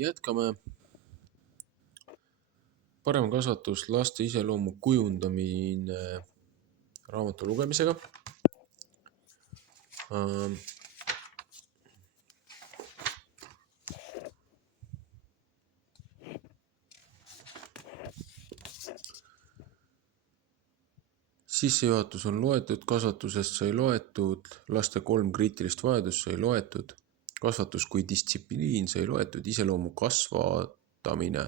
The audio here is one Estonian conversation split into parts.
Jätkame parem kasvatus, laste iseloomu kujundamine raamatu lugemisega. Sissejuhatus on loetud, kasvatusest sai loetud, laste 3 kriitilist vajadust sai loetud, kasvatus kui distsipliin sai loetud, iseloomu kasvatamine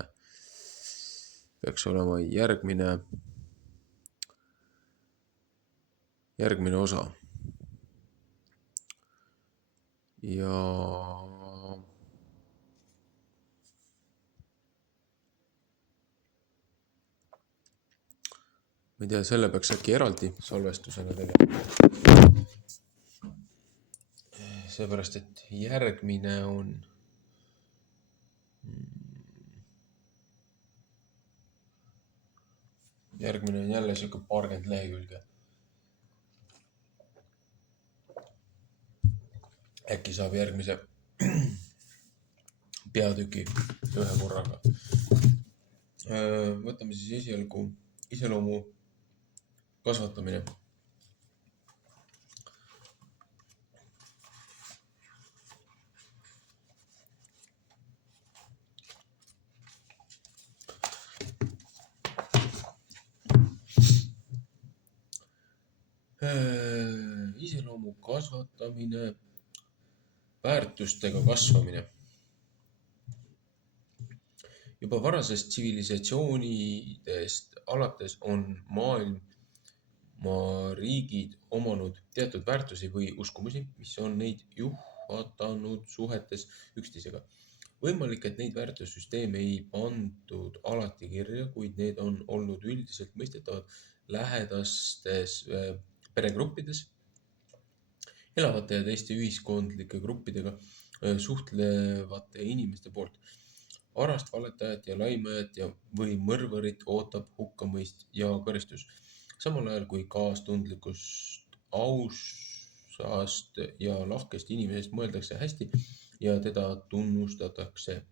peaks olema järgmine osa. Ja ma ei tea, selle peaks äkki eraldi salvestusena tegema. Seepärast, et järgmine on jälle siuke 20 lehekülge. Äkki saab järgmise peatüki ühe korraga. Võtame siis esialgu iseloomu kasvatamine. Iseloomu kasvatamine, väärtustega kasvamine. Juba varasest tsivilisatsioonidest alates on maailma riigid omanud teatud väärtusi või uskumusi, mis on neid juhatanud suhetes üksteisega. Võimalik, et neid väärtussüsteeme ei pandud alati kirja, kuid need on olnud üldiselt mõistetavad lähedastes peregruppides elavate ja teiste ühiskondlike gruppidega suhtlevate inimeste poolt. Arast valetajat ja laimajat või mõrvarit ootab hukkamõist ja karistus. Samal ajal kui kaastundlikust, ausast ja lahkest inimesest mõeldakse hästi ja teda tunnustatakse.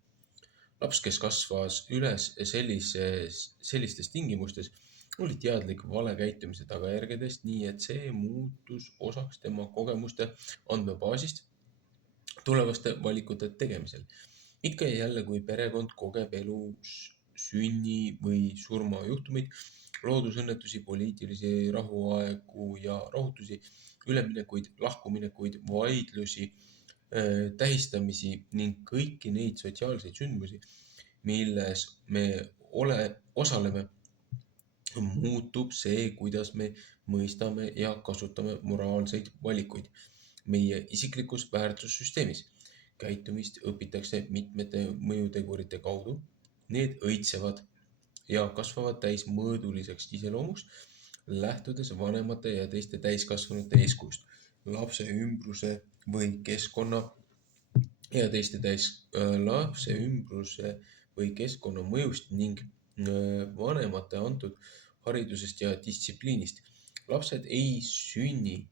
Laps, kes kasvas üles sellistes tingimustes, oli teadlik valekäitumise tagajärgedest, nii et see muutus osaks tema kogemuste andmebaasist tulevaste valikute tegemisel. Ikka ja jälle, kui perekond kogeb elus sünni või surmajuhtumeid, loodusõnnetusi, poliitilisi rahuaegu ja rahutusi, üleminekuid, lahkuminekuid, vaidlusi, tähistamisi ning kõiki neid sotsiaalseid sündmusi, milles me osaleme, muutub see, kuidas me mõistame ja kasutame moraalseid valikuid meie isiklikus väärtussüsteemis. Käitumist õpitakse mitmete mõjutegurite kaudu. Need õitsevad ja kasvavad täismõõduliseks iseloomust, lähtudes vanemate ja teiste täiskasvanute eeskujust, lapse ümbruse või keskkonna ja teiste lapse ümbruse või keskkonna mõjust ning vanemate antud haridusest ja distsipliinist. Lapsed ei sünni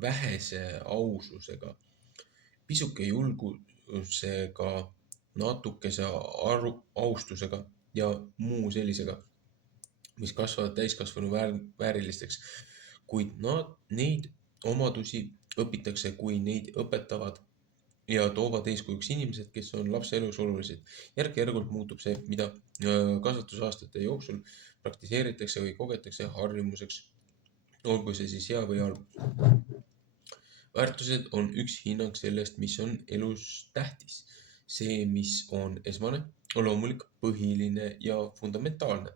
vähese aususega, pisuke julgusega, natukese austusega ja muu sellisega, mis kasvavad täiskasvanu väärilisteks, kuid neid omadusi õpitakse, kui neid õpetavad ja toovad eeskujuks inimesed, kes on lapse elus olulised. Järk-järgult muutub see, mida kasvatusaastate jooksul praktiseeritakse või kogetakse harjumuseks, olgu see siis hea või halb. Väärtused on üks hinnang sellest, mis on elus tähtis. See, mis on esmane, loomulik, põhiline ja fundamentaalne.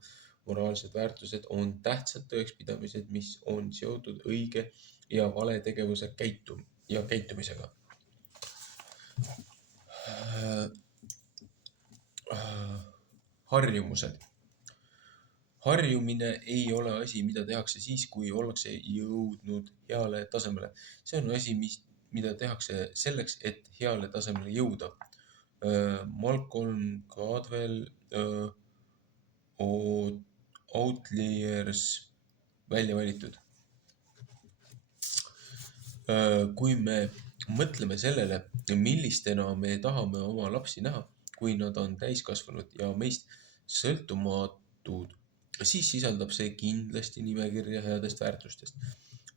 Moraalsed väärtused on tähtsad tõekspidamised, mis on seotud õige ja vale tegevuse käitumisega. Harjumused. Harjumine ei ole asi, mida tehakse siis, kui ollakse jõudnud heale tasemele. See on asi, mida tehakse selleks, et heale tasemele jõuda. Malcolm Gladwell, Outliers välja valitud. Kui me mõtleme sellele, millistena me tahame oma lapsi näha, kui nad on täiskasvanud ja meist sõltumatud, siis sisaldab see kindlasti nimekirja headest väärtustest.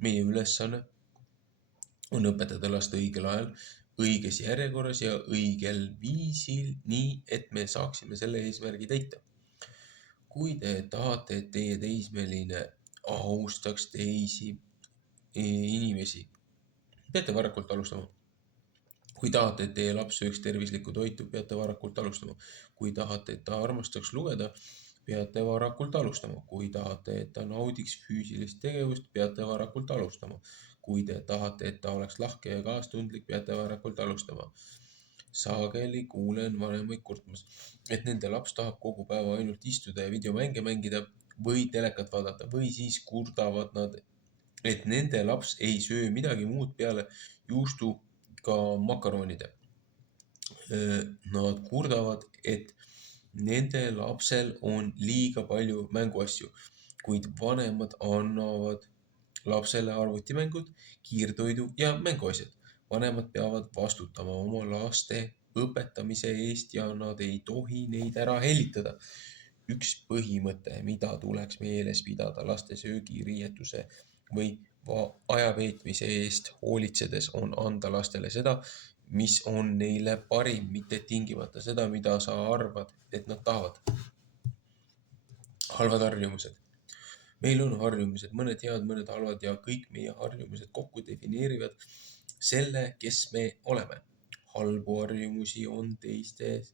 Meie ülesanne on õpetada last õigel ajal, õiges järjekorras ja õigel viisil, nii et me saaksime selle eesmärgi täita. Kui te tahate, et teie teismeline austaks teisi inimesi, peate varakult alustama. Kui tahate, et teie laps sööks tervislikku toitu, peate varakult alustama. Kui tahate, et ta armastaks lugeda, peate varakult alustama. Kui tahate, et ta naudiks füüsilist tegevust, peate varakult alustama. Kui te tahate, et ta oleks lahke ja kaastundlik, peate varakult alustama. Sageli kuulen vanemaid kurtmas, et nende laps tahab kogu päeva ainult istuda ja videomänge mängida või telekat vaadata või siis kurdavad nad, et nende laps ei söö midagi muud peale juustuga makaronide. Nad kurdavad, et nende lapsel on liiga palju mänguasju, kuid vanemad annavad lapsele arvutimängud, kiirtoidu ja mänguasjad. Vanemad peavad vastutama oma laste õpetamise eest ja nad ei tohi neid ära hellitada. Üks põhimõte, mida tuleks meeles pidada laste söögi, riietuse või aja veetmise eest hoolitsedes, on anda lastele seda, mis on neile parim, mitte tingimata seda, mida sa arvad, et nad tahavad. Halvad harjumused. Meil on harjumused, mõned head, mõned halvad ja kõik meie harjumused kokku defineerivad selle, kes me oleme. Halbu harjumusi on teistes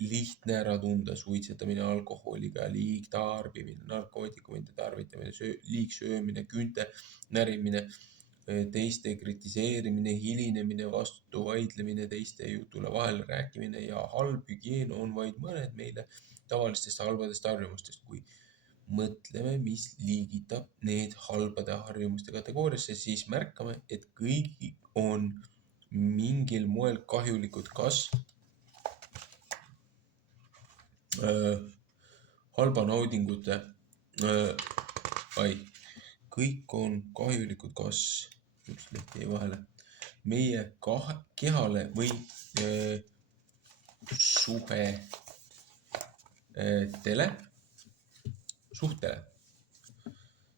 lihtne ära tunda: suitsetamine, alkoholiga liigtarbimine, narkootikumide tarvitamine, liigsöömine, küünte närimine, teiste kritiseerimine, hilinemine, vastu vaidlemine, teiste jutule vahele rääkimine ja halb hügieen on vaid mõned meile tavalistest halbadest harjumustest. Kui mõtleme, mis liigitab need halbade harjumuste kategooriasse, siis märkame, et kõik on mingil moel kahjulikud, kas halba naudingute, kõik on kahjulikud, kas, üks leht jäi vahele, meie kehale või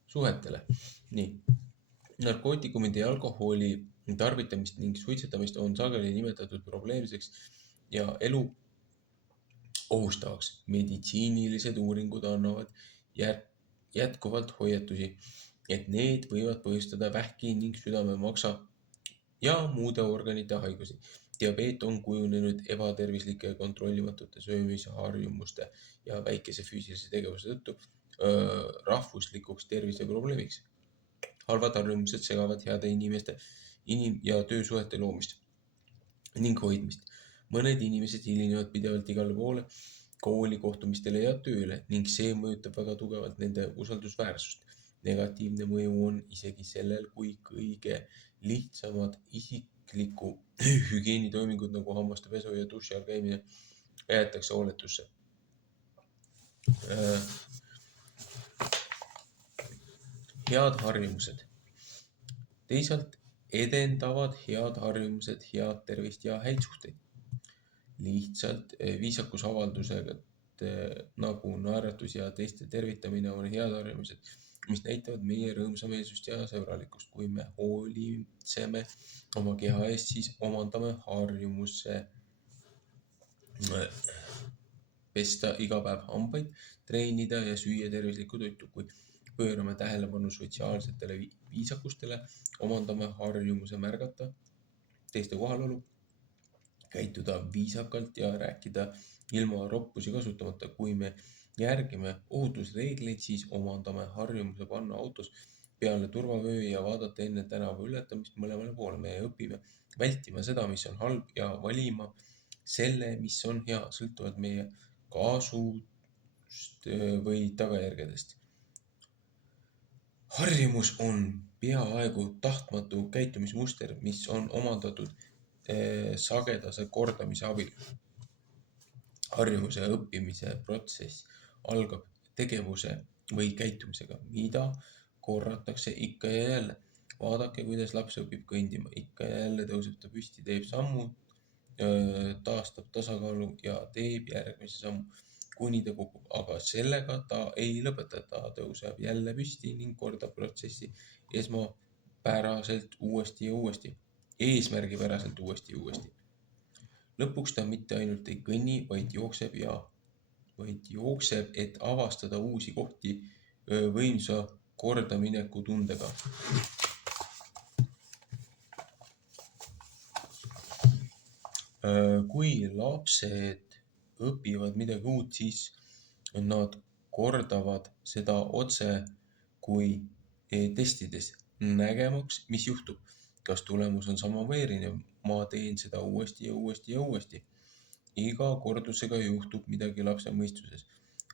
suhetele. Nii. Narkootikumide ja alkoholi tarvitamist ning suitsetamist on sageli nimetatud probleemseks ja elu ohustavaks. Meditsiinilised uuringud annavad jätkuvalt hoiatusi, et need võivad põhjustada vähki ning südamemaksa ja muude organite haigusi. Diabeet on kujunenud ebatervislike kontrollimatute söömisharjumuste ja väikese füüsilise tegevuse tõttu rahvuslikuks terviseprobleemiks. Halvad harjumused segavad heade inimeste ja töösuhete loomist ning hoidmist. Mõned inimesed hilinevad pidevalt igale poole, kooli, kohtumistele ja tööle ning see mõjutab väga tugevalt nende usaldusväärsust. Negatiivne mõju on isegi sellel, kui kõige lihtsamad isikliku hügieenitoimingud nagu hammaste pesu ja duši all käimine jäetakse hooletusse. Head harjumused. Teisalt edendavad head harjumused head tervist ja häid suhteid. Lihtsalt viisakusavaldusega nagu naeratus ja teiste tervitamine on head harjumused, mis näitavad meie rõõmsameelsust ja sõbralikkust. Kui me hoolitseme oma keha eest, siis omandame harjumuse pesta iga päev hambaid, treenida ja süüa tervislikku toitu. Kui pöörame tähelepanu sotsiaalsetele viisakustele, omandame harjumuse märgata teiste kohalolu, käituda viisakalt ja rääkida ilma roppusi kasutamata. Kui me järgime ohutusreegleid, siis omandame harjumuse panna autos peale turvavöö ja vaadata enne tänava ületamist mõlemale poole. Me õpime vältima seda, mis on halb ja valima selle, mis on hea, sõltuvalt meie kaasust või tagajärgedest. Harjumus on peaaegu tahtmatu käitumismuster, mis on omandatud sagedase kordamise abil. Harjumuse õppimise protsess algab tegevuse või käitumisega, mida korratakse ikka ja jälle. Vaadake, kuidas laps õpib kõndima. Ikka ja jälle tõuseb ta püsti, teeb sammu, taastab tasakaalu ja teeb järgmise sammu, kuni ta kukub. Aga sellega ta ei lõpeta. Ta tõuseb jälle püsti ning kordab protsessi eesmärgipäraselt uuesti ja uuesti. Lõpuks ta mitte ainult ei kõnni, vaid jookseb, et avastada uusi kohti võimsa kordamineku tundega. Kui lapsed õpivad midagi uut, siis nad kordavad seda otse kui testides, nägemaks, mis juhtub. Kas tulemus on sama või erinev? Ma teen seda uuesti ja uuesti ja uuesti. Iga kordusega juhtub midagi lapse mõistuses.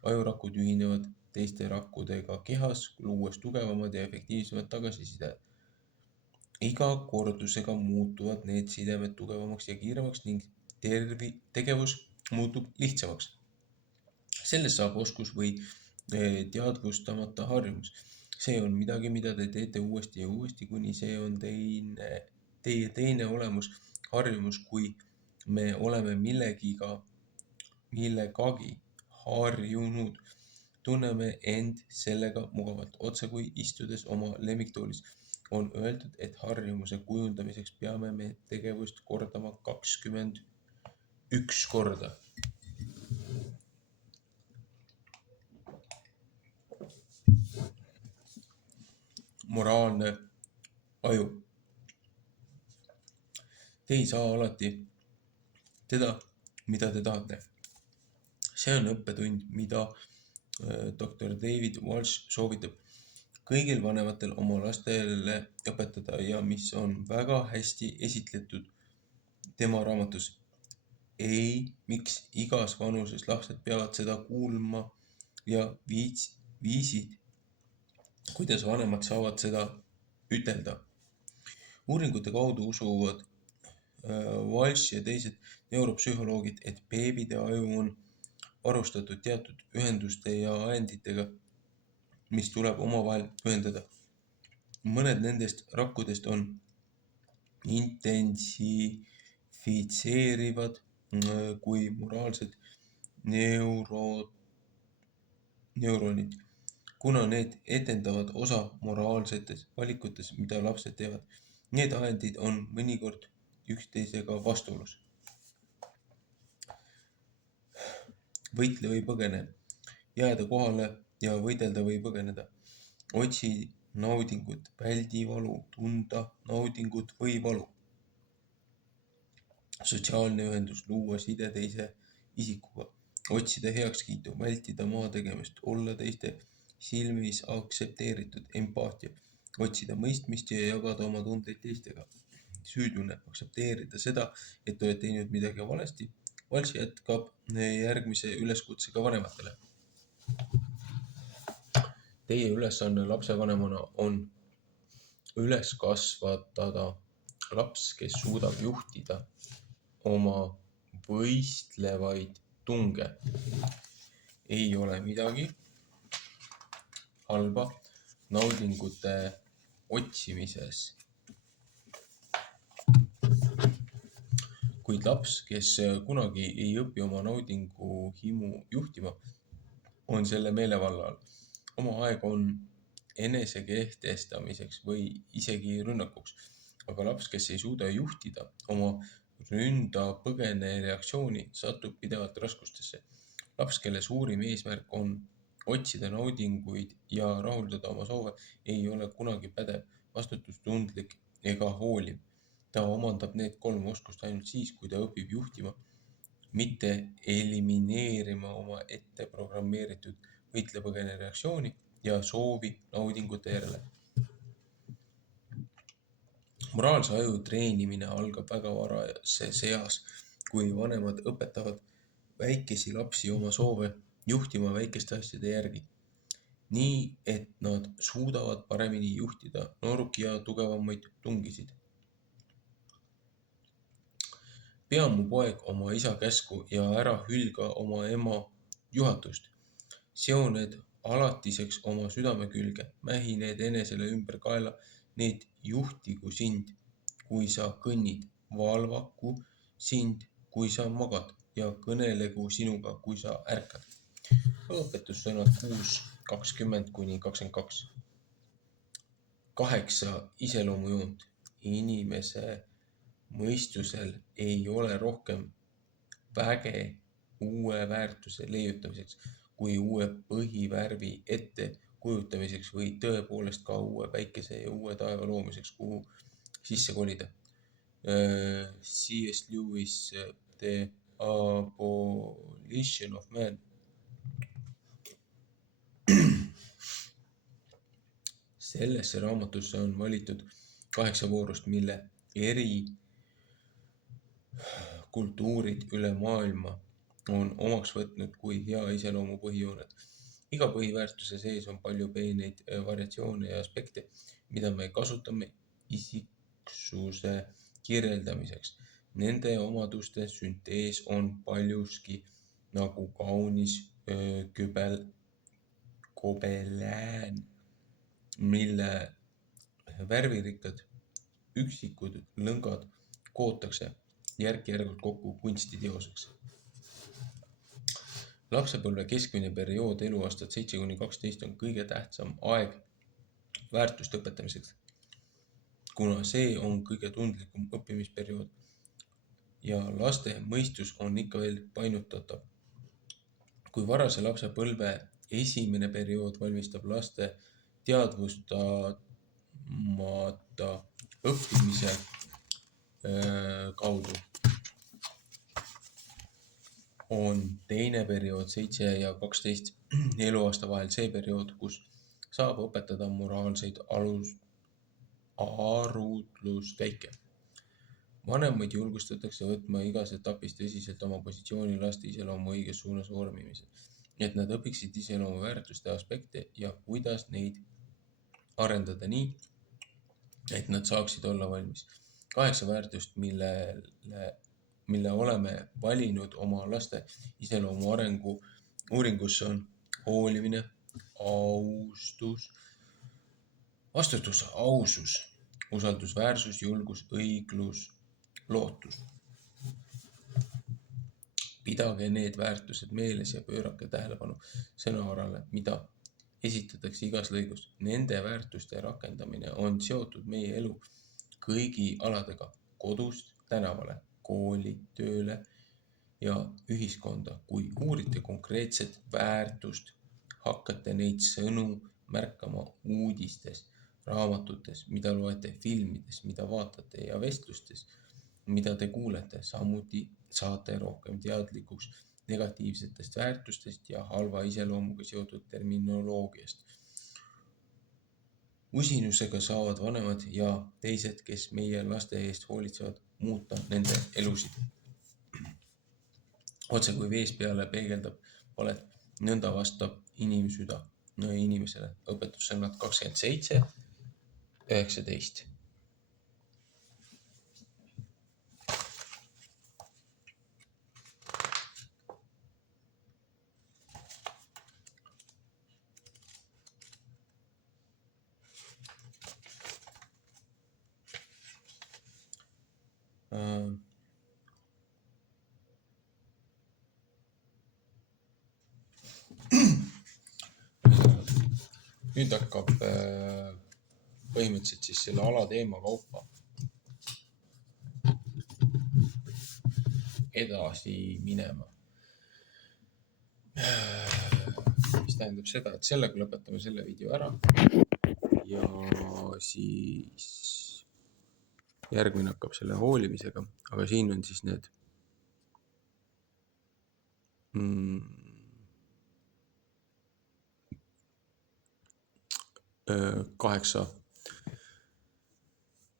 Ajurakud ühinevad teiste rakkudega kehas, luues tugevamad ja efektiivsemad tagasisided. Iga kordusega muutuvad need sidemed tugevamaks ja kiiremaks ning tegevus muutub lihtsamaks. Sellest saab oskus või teadvustamata harjumus. See on midagi, mida te teete uuesti ja uuesti, kuni see on teie teine olemus, harjumus, kui me oleme millegagi harjunud. Tunneme end sellega mugavalt, otse kui istudes oma lemmiktoolis. On öeldud, et harjumuse kujundamiseks peame me tegevust kordama 21 korda. Moraalne aju. Te ei saa alati teda, mida te tahate. See on õppetund, mida Dr. David Walsh soovitab kõigil vanematel oma lastele õpetada ja mis on väga hästi esitletud tema raamatus. Miks igas vanuses lapsed peavad seda kuulma ja viisid, kuidas vanemad saavad seda ütelda. Uuringute kaudu usuvad Walsh ja teised neuropsühholoogid, et beebide aju on varustatud teatud ühenduste ja aenditega, mis tuleb omavahel ühendada. Mõned nendest rakkudest on intensifitseerivad kui moraalsed neuronid, kuna need etendavad osa moraalsetes valikutes, mida lapsed teevad. Need aendid on mõnikord üksteisega vastuolus. Võitle või põgene, jääda kohale ja võidelda või põgeneda. Otsi naudingut, väldi valu, tunda naudingut või valu. Sotsiaalne ühendus, luua side teise isikuga, otsida heakskiitu, vältida maategemist, olla teiste silmis aktsepteeritud, empaatia, otsida mõistmist ja jagada oma tundeid teistega. Süüdunne, aktsepteerida seda, et oled teinud midagi valesti. Walsh jätkab järgmise üleskutsega vanematele. Teie ülesanne lapsevanemana on üles kasvatada laps, kes suudab juhtida oma võistlevaid tunge. Ei ole midagi halba naudingute otsimises. Kuid laps, kes kunagi ei õpi oma naudingu himu juhtima, on selle meelevalla all. Oma aeg on enesekehtestamiseks või isegi rünnakuks. Aga laps, kes ei suuda juhtida oma ründa-põgene reaktsiooni, satub pidevalt raskustesse. Laps, kelle suurim eesmärk on otsida naudinguid ja rahuldada oma soove, ei ole kunagi pädev, vastutustundlik ega hooliv. Ta omandab need 3 oskust ainult siis, kui ta õpib juhtima, mitte elimineerima oma etteprogrammeeritud võitle-põgene reaktsiooni ja soovi naudingute järele. Moraalse aju treenimine algab väga varases eas, kui vanemad õpetavad väikesi lapsi oma soove juhtima väikeste asjade järgi. Nii, et nad suudavad paremini juhtida nooruki ja tugevamaid tungisid. Pea mu poeg oma isa käsku ja ära hülga oma ema juhatust. Seo need alatiseks oma südame külge, mähi need enesele ümber kaela need juhtigu sind, kui sa kõnnid, valvaku sind, kui sa magad ja kõnelegu sinuga, kui sa ärkad. Õpetussõnad 6:20-22. 8 iseloomujoont. Inimese mõistusel ei ole rohkem väge uue väärtuse leiutamiseks kui uue põhivärvi ette kujutamiseks või tõepoolest ka uue päikese ja uue taeva loomiseks, kuhu sisse kolida. C.S. Lewis, The Abolition of Man. Sellesse raamatusse on valitud 8 voorust, mille eri kultuurid üle maailma on omaks võtnud kui hea iseloomu põhijooned. Iga põhiväärtuse sees on palju peeneid variatsioone ja aspekte, mida me kasutame isiksuse kirjeldamiseks. Nende omaduste süntees on paljuski nagu kaunis gobelään, mille värvirikkad üksikud lõngad kootakse järk-järgult kokku kunstiteoseks. Lapsepõlve keskmine periood eluaastad 7-12 on kõige tähtsam aeg väärtuste õpetamiseks, kuna see on kõige tundlikum õppimisperiood ja laste mõistus on ikka veel painutatav. Kui varase lapsepõlve esimene periood valmistab laste teadvustamata õppimise kaudu, on teine periood 7 ja 12 eluaasta vahel see periood, kus saab õpetada moraalseid arutluskäike. Vanemaid julgustatakse võtma igas etapis tõsiselt oma positsiooni laste iseloomu õiges suunas vormimisel, et nad õpiksid iseloomu väärtuste aspekte ja kuidas neid arendada nii, et nad saaksid olla valmis. 8 väärtust, mille oleme valinud oma laste iseloomu arengu uuringusse on hoolimine, austus, vastutus, ausus, usaldusväärsus, julgus, õiglus, lootus. Pidage need väärtused meeles ja pöörake tähelepanu sõnavarale, mida esitatakse igas lõigus. Nende väärtuste rakendamine on seotud meie elu kõigi aladega, kodust tänavale, kooli, tööle ja ühiskonda. Kui uurite konkreetset väärtust, hakkate neid sõnu märkama uudistes, raamatutes, mida loete, filmides, mida vaatate ja vestlustes, mida te kuulete. Samuti saate rohkem teadlikuks negatiivsetest väärtustest ja halva iseloomuga seotud terminoloogiast. Usinusega saavad vanemad ja teised, kes meie laste eest hoolitsevad, muuta nende elusid. Otse kui vees peale peegeldab valet, nõnda vastab inimsüda inimesele. Õpetussõnad 27:19. Nüüd hakkab põhimõtteliselt siis selle alateema kaupa edasi minema. Mis tähendab seda, et sellega lõpetame selle video ära ja siis järgmine hakkab selle hoolimisega, aga siin on siis need 8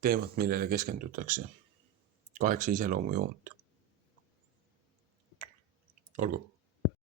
teemat, millele keskendutakse. 8 iseloomujoont. Olgu.